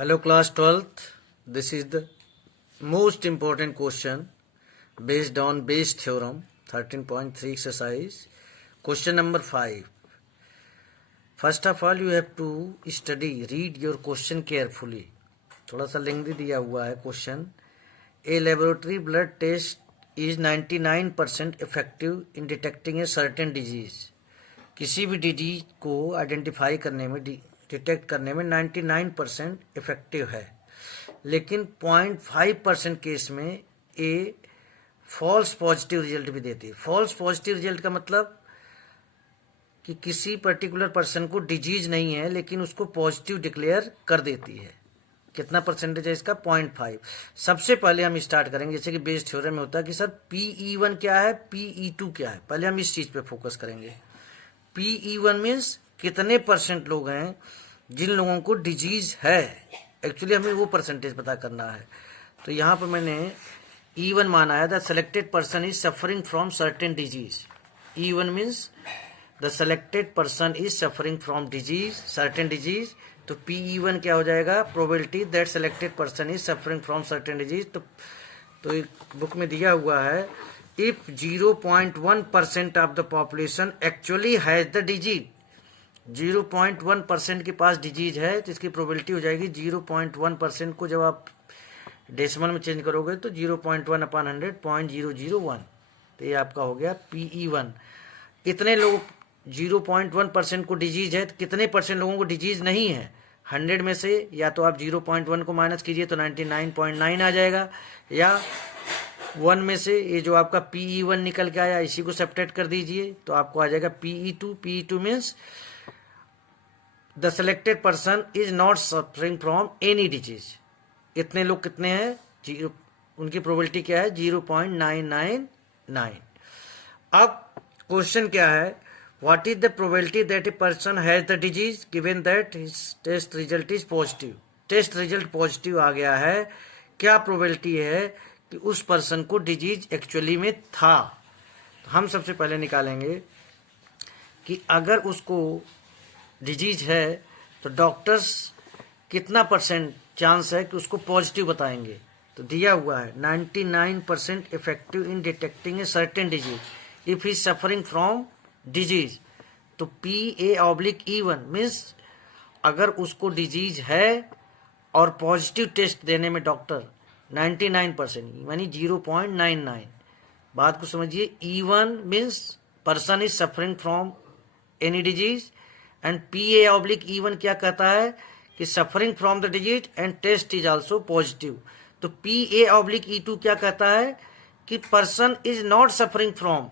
Hello class 12th. This is the most important question based on Bayes theorem 13.3 exercise. Question number 5. First of all you have to read your question carefully. थोड़ा सा लेंदी दिया हुआ है question. A laboratory blood test is 99% effective in detecting a certain disease. किसी भी disease को identify करने में डिटेक्ट करने में 99% इफेक्टिव है, लेकिन 0.5% केस में ए फॉल्स पॉजिटिव रिजल्ट भी देती है. फॉल्स पॉजिटिव रिजल्ट का मतलब कि किसी पर्टिकुलर पर्सन को डिजीज नहीं है लेकिन उसको पॉजिटिव डिक्लेयर कर देती है. कितना परसेंटेज है इसका? 0.5. सबसे पहले हम स्टार्ट करेंगे, जैसे कि बेस थ्योरम में होता है कि सर PE1 क्या है, PE2 क्या है. पहले हम इस चीज पे फोकस करेंगे. PE1 मीन्स कितने परसेंट लोग हैं जिन लोगों को डिजीज है. एक्चुअली हमें वो परसेंटेज पता करना है. तो यहाँ पर मैंने E1 माना है the selected person is suffering from certain disease. E1 means the selected person is suffering from disease, certain disease. तो PE1 क्या हो जाएगा? Probability that selected person is suffering from certain disease. तो एक बुक में दिया हुआ है if 0.1% of the population actually has the disease, 0.1% के पास डिजीज है तो इसकी प्रोबेबिलिटी हो जाएगी 0.1% को जब आप डेसिमल में चेंज करोगे तो 0.1 अपॉन 100 0.001. तो ये आपका हो गया PE1. इतने लोग 0.1% को डिजीज है तो कितने परसेंट लोगों को डिजीज नहीं है? 100 में से या तो आप 0.1 को माइनस कीजिए तो 99.9 आ जाएगा, या 1 में से ये जो आपका PE1 निकल के आया इसी को सब्ट्रैक्ट कर दीजिए तो आपको आ जाएगा PE2. PE2 means the selected person is not suffering from any disease. इतने लोग कितने हैं? जीरो. उनकी प्रोबेबिलिटी क्या है? 0.999. अब क्वेश्चन क्या है? What is the probability that a person has the disease given that his test result is positive. Test result positive आ गया है. क्या प्रोबेबिलिटी है कि उस पर्सन को डिजीज एक्चुअली में था? तो हम सबसे पहले निकालेंगे कि अगर उसको डिजीज है तो डॉक्टर्स कितना परसेंट चांस है कि उसको पॉजिटिव बताएंगे. तो दिया हुआ है 99% effective in detecting a certain disease if he suffering from disease. तो PA/E1 मीन्स अगर उसको डिजीज है और पॉजिटिव टेस्ट देने में डॉक्टर 99% यानी 0.99. बात को समझिए. E1 means person is suffering from any disease and PA/E1 क्या कहता है कि suffering from the disease and test is also positive. तो PA/E2 क्या कहता है कि person is not suffering from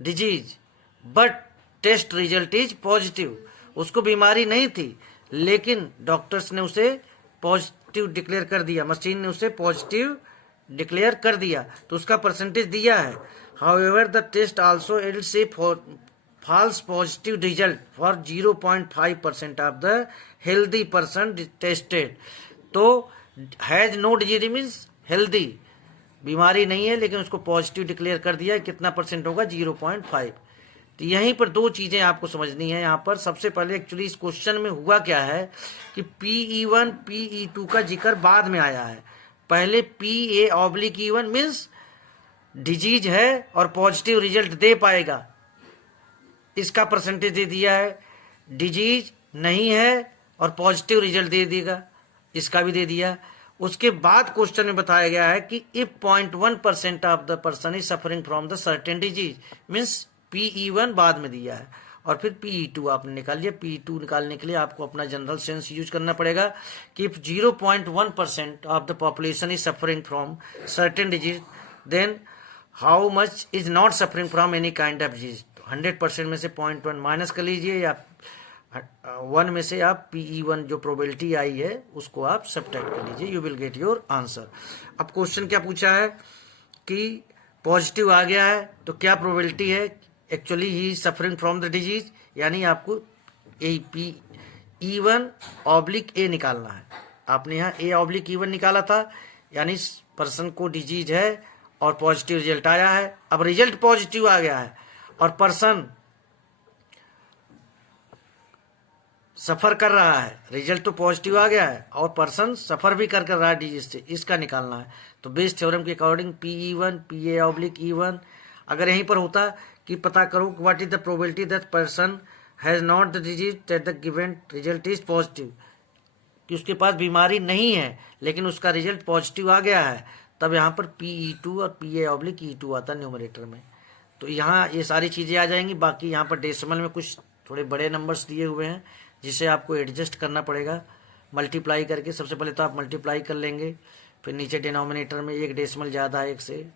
disease but test result is positive. उसको बीमारी नहीं थी लेकिन डॉक्टर्स ने उसे पॉजिटिव डिक्लेयर कर दिया, मशीन ने उसे पॉजिटिव डिक्लेयर कर दिया तो उसका परसेंटेज दिया है. However the test also yields a false positive result for 0.5% of the healthy person tested. तो has no disease means healthy, बीमारी नहीं है लेकिन उसको पॉजिटिव डिक्लेयर कर दिया. कितना परसेंट होगा? 0.5. तो यहीं पर दो चीजें आपको समझनी है. यहाँ पर सबसे पहले एक्चुअली इस क्वेश्चन में हुआ क्या है कि PE1 PE2 का जिक्र बाद में आया है. पहले PA/E1 मीन्स डिजीज है और पॉजिटिव रिजल्ट दे पाएगा, इसका परसेंटेज दे दिया है. डिजीज नहीं है और पॉजिटिव रिजल्ट दे देगा, इसका भी दे दिया. उसके बाद क्वेश्चन में बताया गया है कि if 0.1% of the person is suffering from the certain disease means PE1 बाद में दिया है और फिर PE2 आपने निकाल लिया. PE2 निकालने के लिए आपको अपना जनरल सेंस यूज करना पड़ेगा कि if 0.1% of the population is suffering from certain disease then how much is not suffering from any kind of disease. 100% में से 0.1 माइनस कर लीजिए या 1 में से आप PE1 जो प्रोबेबिलिटी आई है उसको आप सब्ट्रैक्ट कर लीजिए. You will get your answer. अब क्वेश्चन क्या पूछा है कि पॉजिटिव आ गया है तो क्या प्रोबेबिलिटी है actually he suffering from the disease, यानी आपको PE1/A निकालना है. आपने यहाँ A/E1 निकाला था यानी पर्सन को डिजीज है और पॉजिटिव रिजल्ट आया है. अब रिजल्ट पॉजिटिव आ गया है और पर्सन सफ़र कर रहा है, रिजल्ट तो पॉजिटिव आ गया है और पर्सन सफ़र भी कर रहा है डिजीज से, इसका निकालना है। तो बेस थ्योरम के अकॉर्डिंग PE1 PA/E1 अगर यहीं पर होता कि पता करो what is the probability that person has not the disease that the given result is positive, कि उसके पास बीमारी नहीं है लेकिन उसका रिजल्ट पॉजिटिव आ गया है, तब यहाँ पर PE2 और PA/E2 आता है न्यूमरेटर में। तो यहाँ ये सारी चीज़ें आ जाएंगी। बाकी यहाँ पर डेसिमल में कुछ थोड़े बड़े नंबर्स दिए हुए हैं जिसे आपको एडजस्ट करना पड़ेगा मल्टीप्लाई करके। सबसे पहले तो आप मल्टीप्लाई कर लेंगे, फिर नीचे डिनोमिनेटर में एक डेसिमल ज़्यादा है एक से,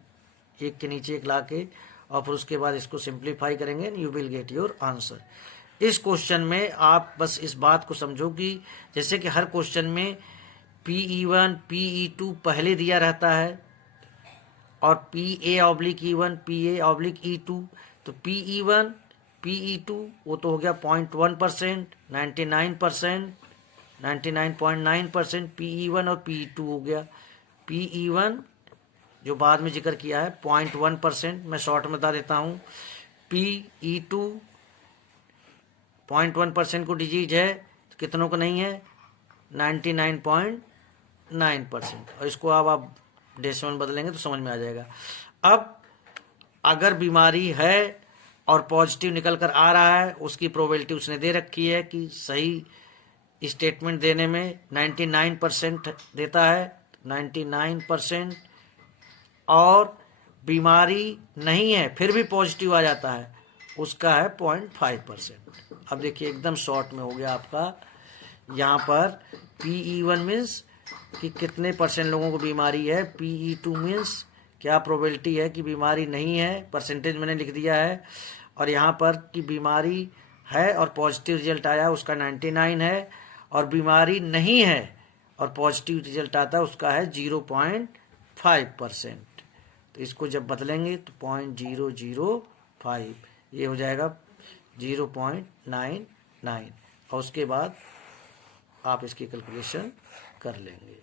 एक के नीचे एक ला के, और फिर उसके बाद इसको सिंप्लीफाई करेंगे and you will get your answer. इस क्वेश्चन में आप बस इस बात को समझो कि जैसे कि हर क्वेश्चन में PE1 PE2 पहले दिया रहता है और PA/E1 PA/E2, तो PE1 PE2 वो तो हो गया 0.1%, 99%, 99.9% PE1 और PE2 हो गया। PE1 जो बाद में जिक्र किया है 0.1%, मैं शॉर्ट में बता देता हूँ। PE2 0.1% को डिजीज है, तो कितनों को नहीं है, 99.9%। और इसको अब आप डेसिमल बदलेंगे तो समझ में आ जाएगा। अब अगर बीमारी है और पॉजिटिव निकल कर आ रहा है, उसकी प्रोबेबिलिटी उसने दे रखी है कि सही स्टेटमेंट देने में 99% देता है, 99%, और बीमारी नहीं है फिर भी पॉजिटिव आ जाता है, उसका है 0.5%। अब देखिए एकदम शॉर्ट में हो गया आपका। यहाँ पर PE1 मीन्स कि कितने परसेंट लोगों को बीमारी है, PE2 मीन्स क्या प्रोबेबिलिटी है कि बीमारी नहीं है, परसेंटेज मैंने लिख दिया है। और यहाँ पर कि बीमारी है और पॉजिटिव रिजल्ट आया उसका 99 है, और बीमारी नहीं है और पॉजिटिव रिजल्ट आता है उसका है 0.5%। तो इसको जब बदलेंगे तो 0.005 ये हो जाएगा 0.99, और उसके बाद आप इसकी कैलकुलेशन कर लेंगे।